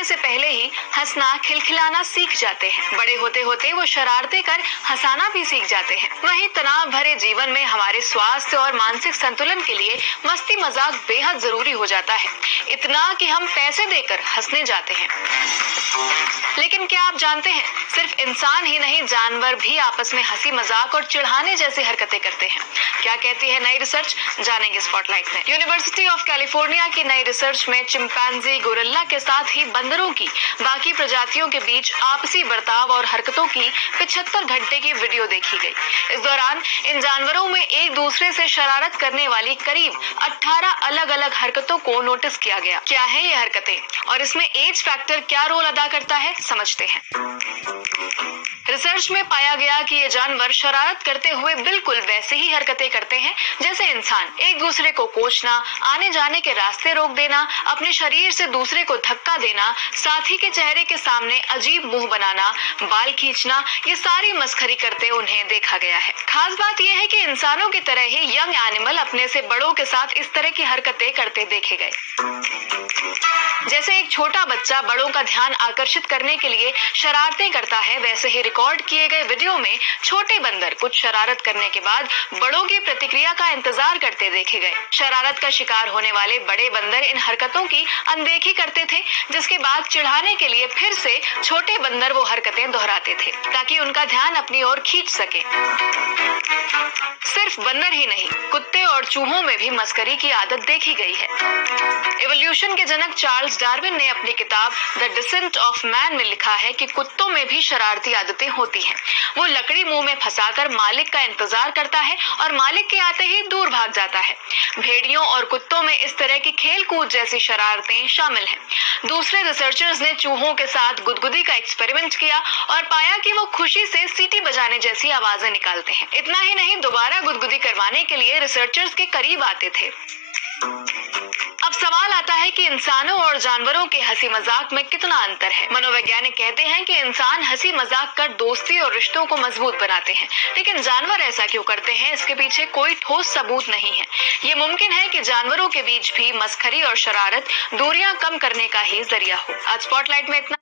बोलने से पहले ही हंसना, खिलखिलाना सीख जाते हैं। बड़े होते होते वो शरारतें कर हंसाना भी सीख जाते हैं। वहीं तनाव भरे जीवन में हमारे स्वास्थ्य और मानसिक संतुलन के लिए मस्ती मजाक बेहद जरूरी हो जाता है, इतना कि हम पैसे देकर हंसने जाते हैं। लेकिन क्या आप जानते हैं, सिर्फ इंसान ही नहीं, जानवर भी आपस में हंसी मजाक और चिढ़ाने जैसी हरकतें करते हैं। क्या कहती है नई रिसर्च, जानेंगे स्पॉटलाइट में। यूनिवर्सिटी ऑफ कैलिफोर्निया की नई रिसर्च में चिंपैंजी, गोरिल्ला के साथ ही बंदरों की बाकी प्रजातियों के बीच आपसी बर्ताव और हरकतों की 75 घंटे की वीडियो देखी गई। इस दौरान इन जानवरों में एक दूसरे से शरारत करने वाली करीब 18 अलग अलग हरकतों को नोटिस किया गया। क्या है ये हरकतें और इसमें एज फैक्टर क्या रोल अदा करता है, समझते हैं। रिसर्च में पाया गया कि ये जानवर शरारत करते हुए बिल्कुल वैसे ही हरकतें करते हैं जैसे इंसान। एक दूसरे को कोसना, आने जाने के रास्ते रोक देना, अपने शरीर से दूसरे को धक्का देना, साथी के चेहरे के सामने अजीब मुंह बनाना, बाल खींचना, ये सारी मस्खरी करते उन्हें देखा गया है। खास बात यह है कि इंसानों की तरह ही यंग एनिमल अपने से बड़ों के साथ इस तरह की हरकतें करते देखे गए। जैसे एक छोटा बच्चा बड़ों का ध्यान आकर्षित करने के लिए शरारतें करता है, वैसे ही रिकॉर्ड किए गए वीडियो में छोटे बंदर कुछ शरारत करने के बाद बड़ों की प्रतिक्रिया का इंतजार करते देखे गए। शरारत का शिकार होने वाले बड़े बंदर इन हरकतों की अनदेखी करते थे, जिसके बाद चिढ़ाने के लिए फिर से छोटे बंदर वो हरकतें दोहराते थे ताकि उनका ध्यान अपनी ओर खींच सके। सिर्फ बंदर ही नहीं, कुत्ते और चूहों में भी मस्करी की आदत देखी गई है। इवोल्यूशन के जनक चार्ल्स डार्विन ने अपनी किताब द डिसेंट ऑफ मैन में लिखा है कि कुत्तों में भी शरारती आदतें होती हैं। वो लकड़ी मुंह में फंसाकर मालिक का इंतजार करता है और मालिक के आते ही दूर भाग जाता है। भेड़ियों और कुत्तों में इस तरह की खेल कूद जैसी शरारतें शामिल हैं। दूसरे रिसर्चर्स ने चूहों के साथ गुदगुदी का एक्सपेरिमेंट किया और पाया कि वो खुशी से सीटी बजाने जैसी आवाजें निकालते हैं। इतना ही नहीं, दोबारा गुदगुदी करवाने के लिए रिसर्चर्स के करीब आते थे। अब सवाल आता है कि इंसानों और जानवरों के हंसी मजाक में कितना अंतर है। मनोवैज्ञानिक कहते हैं कि इंसान हंसी मजाक कर दोस्ती और रिश्तों को मजबूत बनाते हैं, लेकिन जानवर ऐसा क्यों करते हैं, इसके पीछे कोई ठोस सबूत नहीं है। ये मुमकिन है कि जानवरों के बीच भी मस्खरी और शरारत दूरियां कम करने का ही जरिया हो। आज स्पॉटलाइट में इतना।